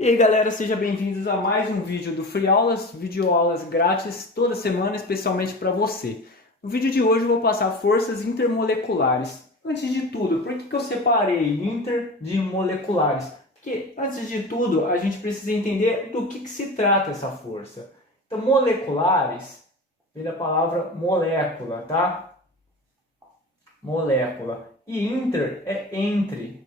E aí galera, sejam bem-vindos a mais um vídeo do Free Aulas, videoaulas grátis toda semana, especialmente para você. No vídeo de hoje eu vou passar forças intermoleculares. Antes de tudo, por que eu separei inter de moleculares? Porque antes de tudo a gente precisa entender do que se trata essa força. Então moleculares vem da palavra molécula, tá? Molécula. E inter é entre,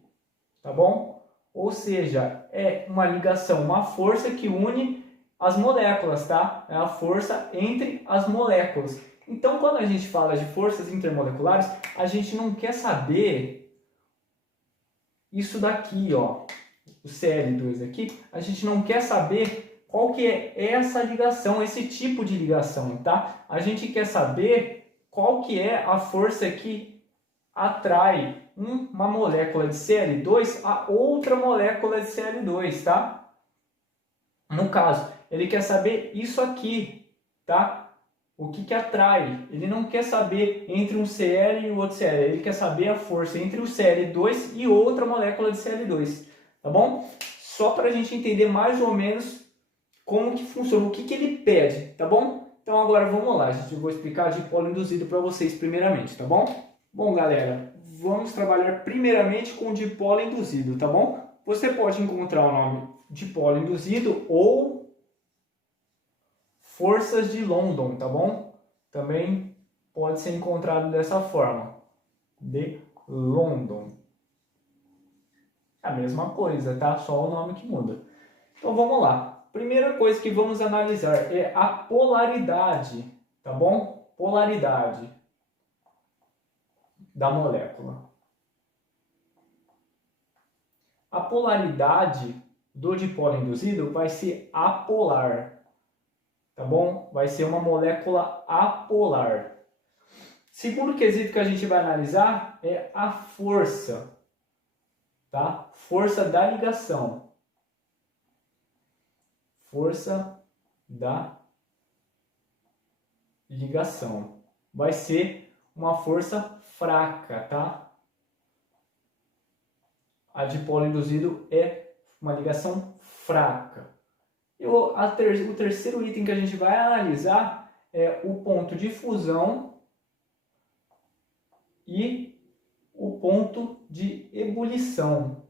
tá bom? Ou seja, é uma ligação, uma força que une as moléculas, tá? É a força entre as moléculas. Então, quando a gente fala de forças intermoleculares, a gente não quer saber isso daqui, ó, o Cl2 aqui, a gente não quer saber qual que é essa ligação, esse tipo de ligação, tá? A gente quer saber qual que é a força que atrai uma molécula de Cl2 a outra molécula de Cl2, tá? No caso, ele quer saber isso aqui, tá? O que atrai? Ele não quer saber entre um Cl e o outro Cl, ele quer saber a força entre o Cl2 e outra molécula de Cl2, tá bom? Só para a gente entender mais ou menos como que funciona, o que ele pede, tá bom? Então agora vamos lá, eu vou explicar dipolo induzido para vocês primeiramente, tá bom? Bom, galera, vamos trabalhar primeiramente com dipolo induzido, tá bom? Você pode encontrar o nome dipolo induzido ou forças de London, tá bom? Também pode ser encontrado dessa forma, de London. A mesma coisa, tá? Só o nome que muda. Então vamos lá. Primeira coisa que vamos analisar é a polaridade, tá bom? Polaridade da molécula. A polaridade do dipolo induzido vai ser apolar, tá bom? Vai ser uma molécula apolar. Segundo quesito que a gente vai analisar é a força, tá? Força da ligação. Força da ligação. Vai ser uma força fraca, tá? A dipolo induzido é uma ligação fraca. E o terceiro item que a gente vai analisar é o ponto de fusão e o ponto de ebulição.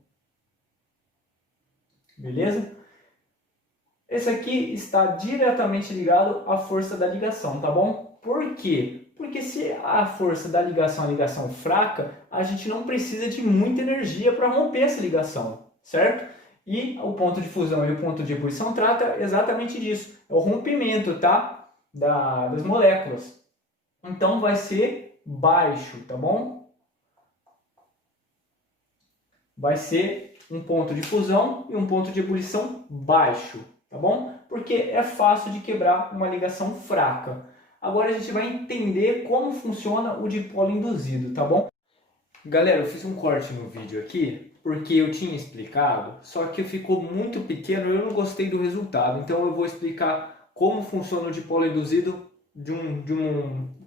Beleza? Esse aqui está diretamente ligado à força da ligação, tá bom? Por quê? Porque se a força da ligação é uma ligação fraca, a gente não precisa de muita energia para romper essa ligação, certo? E o ponto de fusão e o ponto de ebulição trata exatamente disso. É o rompimento, tá? Das moléculas. Então vai ser baixo, tá bom? Vai ser um ponto de fusão e um ponto de ebulição baixo, tá bom? Porque é fácil de quebrar uma ligação fraca. Agora a gente vai entender como funciona o dipolo induzido, tá bom? Galera, eu fiz um corte no vídeo aqui, porque eu tinha explicado, só que ficou muito pequeno e eu não gostei do resultado. Então eu vou explicar como funciona o dipolo induzido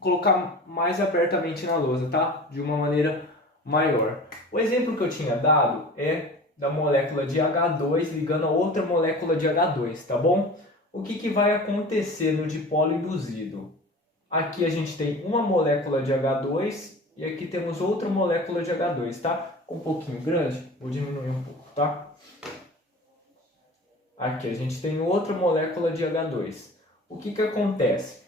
colocar mais abertamente na lousa, tá? De uma maneira maior. O exemplo que eu tinha dado é da molécula de H2 ligando a outra molécula de H2, tá bom? O que vai acontecer no dipolo induzido? Aqui a gente tem uma molécula de H2 e aqui temos outra molécula de H2, tá? Um pouquinho grande, vou diminuir um pouco, tá? Aqui a gente tem outra molécula de H2. O que acontece?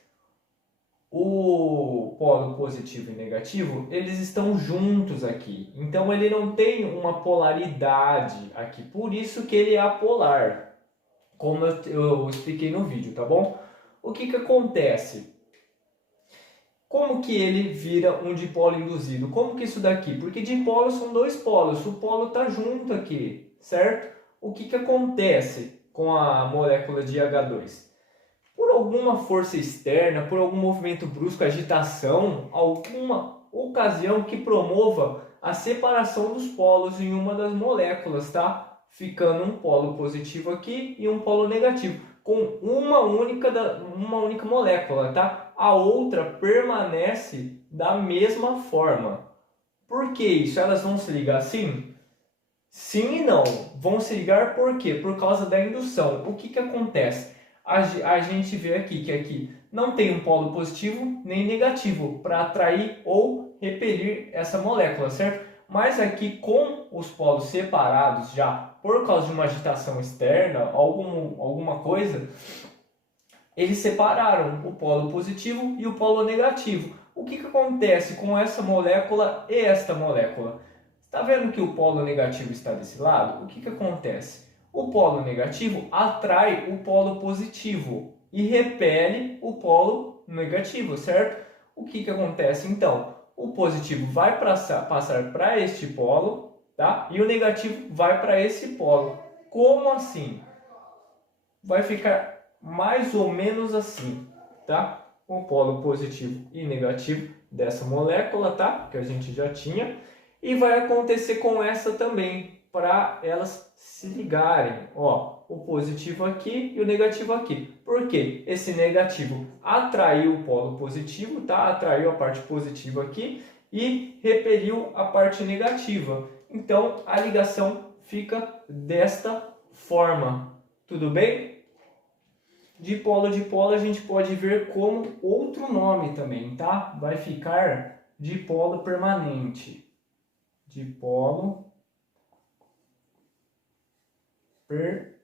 O polo positivo e negativo, eles estão juntos aqui. Então ele não tem uma polaridade aqui, por isso que ele é apolar, como eu expliquei no vídeo, tá bom? O que acontece? Como que ele vira um dipolo induzido? Como que isso daqui? Porque dipolos são dois polos, o polo está junto aqui, certo? O que acontece com a molécula de H2? Por alguma força externa, por algum movimento brusco, agitação, alguma ocasião que promova a separação dos polos em uma das moléculas, tá? Ficando um polo positivo aqui e um polo negativo, com uma única molécula, tá? A outra permanece da mesma forma. Por que isso? Elas vão se ligar assim? Sim e não. Vão se ligar por quê? Por causa da indução. O que que acontece? A gente vê aqui que aqui não tem um polo positivo nem negativo para atrair ou repelir essa molécula, certo? Mas aqui com os polos separados já por causa de uma agitação externa, alguma coisa, eles separaram o polo positivo e o polo negativo. O que que acontece com essa molécula e esta molécula? Está vendo que o polo negativo está desse lado? O que que acontece? O polo negativo atrai o polo positivo e repele o polo negativo, certo? O que que acontece então? O positivo vai passar para este polo, tá? E o negativo vai para esse polo. Como assim? Vai ficar mais ou menos assim, tá? O polo positivo e negativo dessa molécula, tá? Que a gente já tinha. E vai acontecer com essa também, para elas se ligarem. Ó, o positivo aqui e o negativo aqui. Por quê? Esse negativo atraiu o polo positivo, tá? Atraiu a parte positiva aqui e repeliu a parte negativa. Então, a ligação fica desta forma. Tudo bem? Dipolo a gente pode ver como outro nome também, tá? Vai ficar dipolo permanente. Dipolo permanente.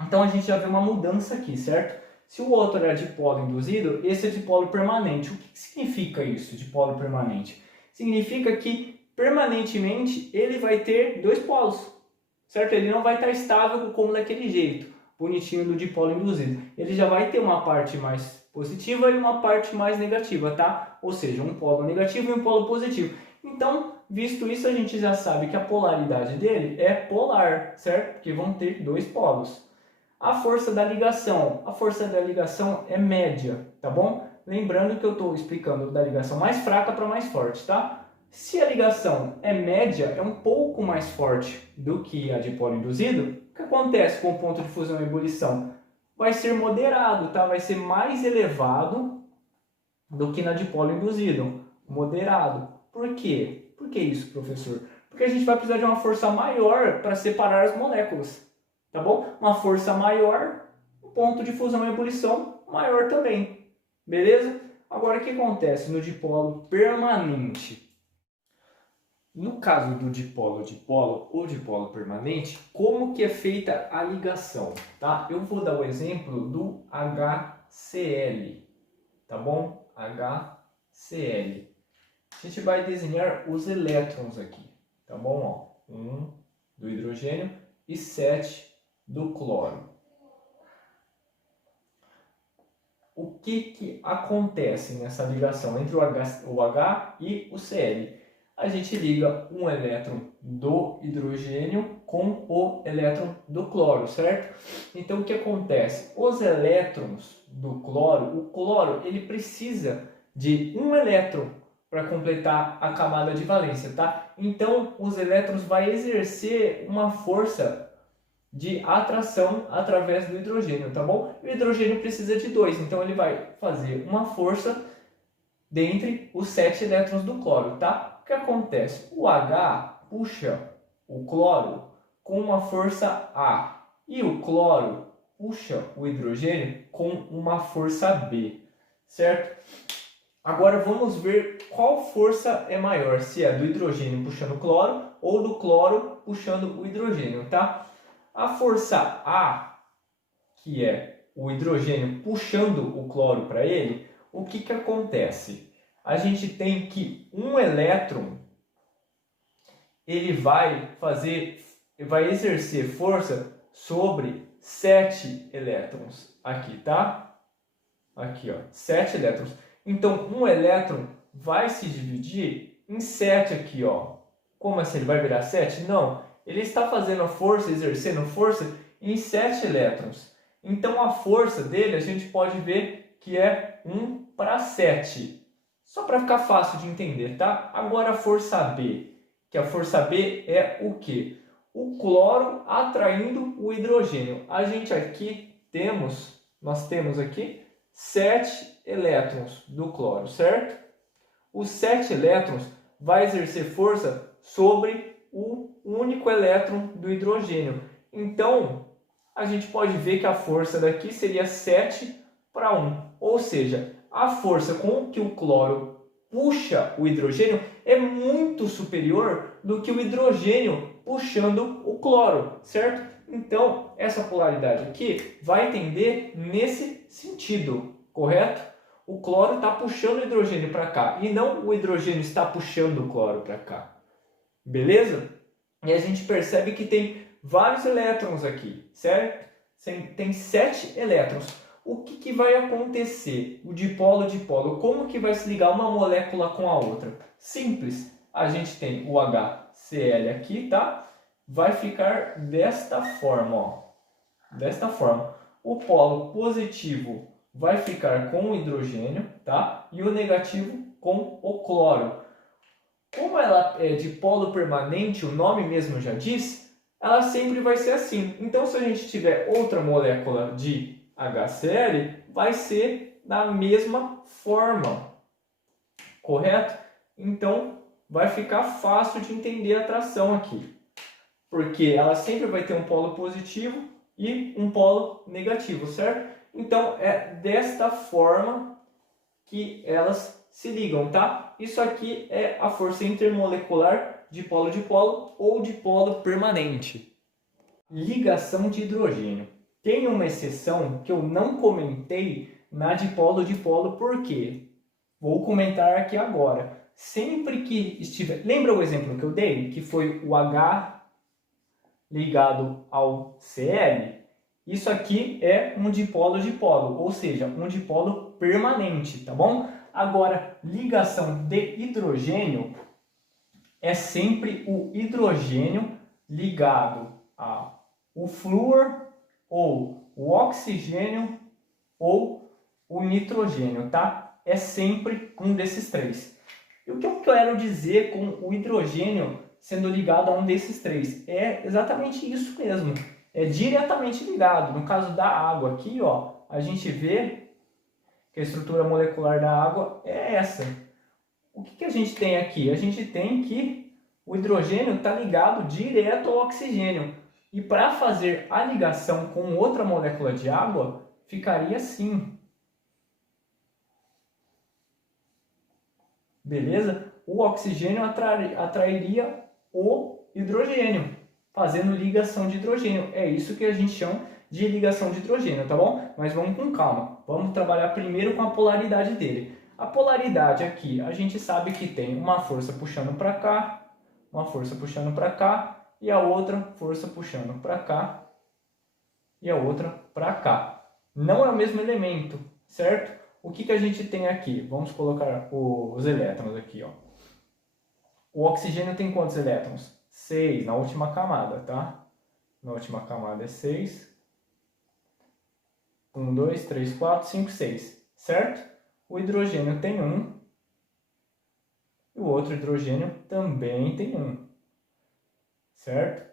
Então a gente já vê uma mudança aqui, certo? Se o outro era dipolo induzido, esse é dipolo permanente. O que significa isso, dipolo permanente? Significa que permanentemente ele vai ter dois polos, certo? Ele não vai estar estável como daquele jeito, bonitinho do dipolo induzido. Ele já vai ter uma parte mais positiva e uma parte mais negativa, tá? Ou seja, um polo negativo e um polo positivo. Então, visto isso, a gente já sabe que a polaridade dele é polar, certo? Porque vão ter dois polos. A força da ligação é média, tá bom? Lembrando que eu estou explicando da ligação mais fraca para mais forte, tá? Se a ligação é média, é um pouco mais forte do que a dipolo induzido, o que acontece com o ponto de fusão e ebulição? Vai ser moderado, tá? Vai ser mais elevado do que na dipolo induzido. Moderado. Por quê? Por que isso, professor? Porque a gente vai precisar de uma força maior para separar as moléculas. Tá bom? Uma força maior, o ponto de fusão e ebulição maior também. Beleza? Agora, o que acontece no dipolo permanente? No caso do dipolo-dipolo ou dipolo permanente, como que é feita a ligação? Tá? Eu vou dar o exemplo do HCl, tá bom? HCl. A gente vai desenhar os elétrons aqui, tá bom? Ó, 1 do hidrogênio e 7 do cloro. O que acontece nessa ligação entre o H e o Cl? A gente liga um elétron do hidrogênio com o elétron do cloro, certo? Então, o que acontece? Os elétrons do cloro, o cloro, ele precisa de um elétron para completar a camada de valência, tá? Então, os elétrons vão exercer uma força de atração através do hidrogênio, tá bom? O hidrogênio precisa de 2, então ele vai fazer uma força dentre os 7 elétrons do cloro, tá? O que acontece? O H puxa o cloro com uma força A e o cloro puxa o hidrogênio com uma força B, certo? Agora vamos ver qual força é maior, se é do hidrogênio puxando o cloro ou do cloro puxando o hidrogênio, tá? A força A, que é o hidrogênio puxando o cloro para ele, o que acontece? A gente tem que um elétron ele vai exercer força sobre 7 elétrons aqui, tá? Aqui, ó, 7 elétrons. Então, um elétron vai se dividir em 7 aqui, ó. Como assim? Ele vai virar 7? Não. Ele está fazendo força, exercendo força em 7 elétrons. Então, a força dele, a gente pode ver que é 1 para 7. Só para ficar fácil de entender, tá? Agora, a força B. Que a força B é o quê? O cloro atraindo o hidrogênio. A gente aqui nós temos aqui 7 elétrons do cloro, certo? Os 7 elétrons vai exercer força sobre o único elétron do hidrogênio. Então, a gente pode ver que a força daqui seria 7:1. Ou seja, a força com que o cloro puxa o hidrogênio é muito superior do que o hidrogênio puxando o cloro, certo? Então, essa polaridade aqui vai tender nesse sentido, correto? O cloro está puxando o hidrogênio para cá e não o hidrogênio está puxando o cloro para cá. Beleza? E a gente percebe que tem vários elétrons aqui, certo? Tem 7 elétrons. O que vai acontecer? O dipolo, como que vai se ligar uma molécula com a outra? Simples. A gente tem o HCl aqui, tá? Vai ficar desta forma, ó. Desta forma. O polo positivo vai ficar com o hidrogênio, tá? E o negativo com o cloro. Como ela é de polo permanente, o nome mesmo já diz, ela sempre vai ser assim. Então, se a gente tiver outra molécula de HCl, vai ser da mesma forma, correto? Então, vai ficar fácil de entender a atração aqui, porque ela sempre vai ter um polo positivo e um polo negativo, certo? Então, é desta forma que elas se ligam, tá? Isso aqui é a força intermolecular de polo ou de polo permanente. Ligação de hidrogênio. Tem uma exceção que eu não comentei na dipolo, por quê? Vou comentar aqui agora. Sempre que estiver... Lembra o exemplo que eu dei? Que foi o H ligado ao Cl? Isso aqui é um dipolo, ou seja, um dipolo permanente, tá bom? Agora, ligação de hidrogênio é sempre o hidrogênio ligado ao flúor, ou o oxigênio, ou o nitrogênio, tá? É sempre um desses três. E o que eu quero dizer com o hidrogênio sendo ligado a um desses três? É exatamente isso mesmo. É diretamente ligado. No caso da água aqui, ó, a gente vê que a estrutura molecular da água é essa. O que a gente tem aqui? A gente tem que o hidrogênio está ligado direto ao oxigênio. E para fazer a ligação com outra molécula de água, ficaria assim. Beleza? O oxigênio atrairia o hidrogênio, fazendo ligação de hidrogênio. É isso que a gente chama de ligação de hidrogênio, tá bom? Mas vamos com calma. Vamos trabalhar primeiro com a polaridade dele. A polaridade aqui, a gente sabe que tem uma força puxando para cá, uma força puxando para cá, e a outra força puxando para cá, e a outra para cá. Não é o mesmo elemento, certo? O que a gente tem aqui? Vamos colocar os elétrons aqui, ó. O oxigênio tem quantos elétrons? 6 na última camada, tá? Na última camada é 6. 1, 2, 3, 4, 5, 6, certo? O hidrogênio tem 1. E o outro hidrogênio também tem 1, certo?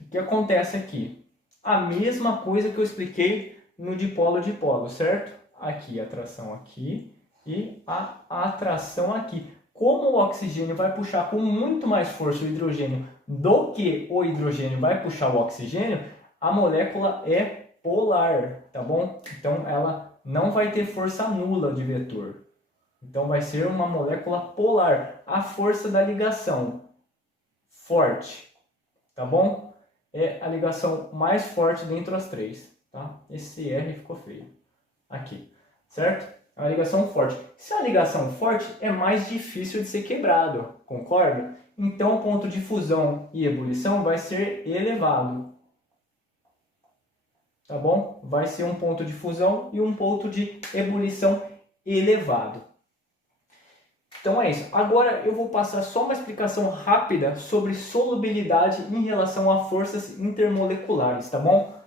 O que acontece aqui? A mesma coisa que eu expliquei no dipolo, certo? Aqui a atração aqui e a atração aqui. Como o oxigênio vai puxar com muito mais força o hidrogênio do que o hidrogênio vai puxar o oxigênio, a molécula é polar, tá bom? Então ela não vai ter força nula de vetor. Então vai ser uma molécula polar. A força da ligação forte, tá bom? É a ligação mais forte dentre as três, tá? Esse R ficou feio. Aqui, certo? É uma ligação forte. Se é uma ligação forte, é mais difícil de ser quebrado, concorda? Então o ponto de fusão e ebulição vai ser elevado. Tá bom? Vai ser um ponto de fusão e um ponto de ebulição elevado. Então é isso. Agora eu vou passar só uma explicação rápida sobre solubilidade em relação a forças intermoleculares, tá bom?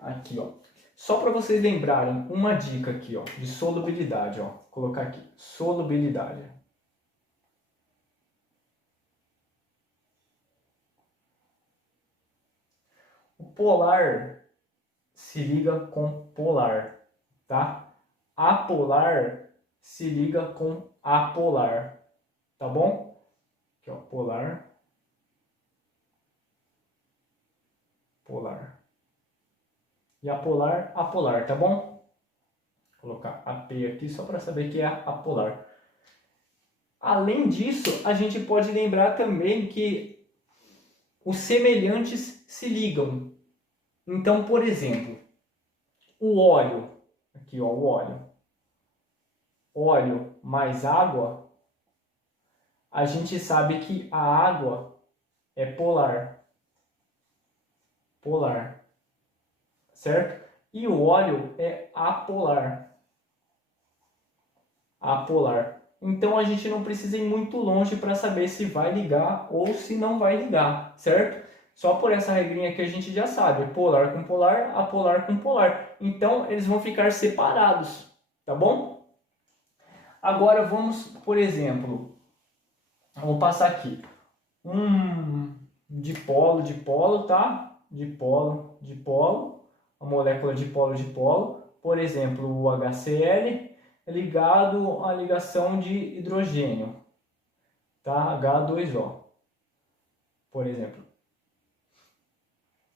Aqui, ó. Só para vocês lembrarem, uma dica aqui, ó, de solubilidade, ó. Vou colocar aqui, solubilidade. O polar se liga com polar, tá? apolar se liga com apolar, tá bom? Aqui, ó, polar, polar. E apolar, apolar, tá bom? Vou colocar AP aqui só para saber que é apolar. Além disso, a gente pode lembrar também que os semelhantes se ligam. Então, por exemplo, o óleo, aqui ó, o óleo mais água, a gente sabe que a água é polar, certo? E o óleo é apolar, Então a gente não precisa ir muito longe para saber se vai ligar ou se não vai ligar, certo? Só por essa regrinha que a gente já sabe, polar com polar, apolar com polar. Então eles vão ficar separados, tá bom? Agora vamos, por exemplo, vou passar aqui um dipolo, tá? Dipolo, a molécula dipolo, por exemplo, o HCl ligado à ligação de hidrogênio, tá? H2O, por exemplo.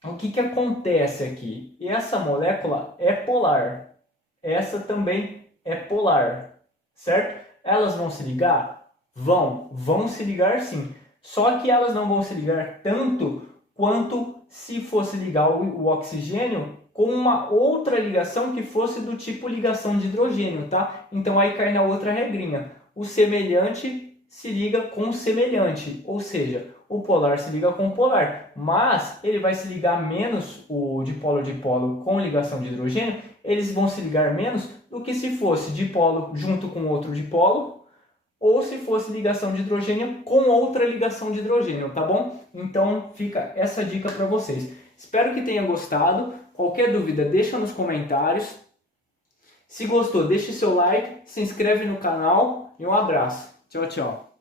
O que acontece aqui? Essa molécula é polar, essa também é polar, certo? Elas vão se ligar? Vão se ligar sim. Só que elas não vão se ligar tanto quanto se fosse ligar o oxigênio com uma outra ligação que fosse do tipo ligação de hidrogênio, tá? Então aí cai na outra regrinha. O semelhante se liga com semelhante, ou seja, o polar se liga com o polar, mas ele vai se ligar menos, o dipolo com ligação de hidrogênio, eles vão se ligar menos do que se fosse dipolo junto com outro dipolo, ou se fosse ligação de hidrogênio com outra ligação de hidrogênio, tá bom? Então fica essa dica para vocês. Espero que tenha gostado. Qualquer dúvida, deixa nos comentários. Se gostou, deixe seu like, se inscreve no canal e um abraço. Tchau, tchau.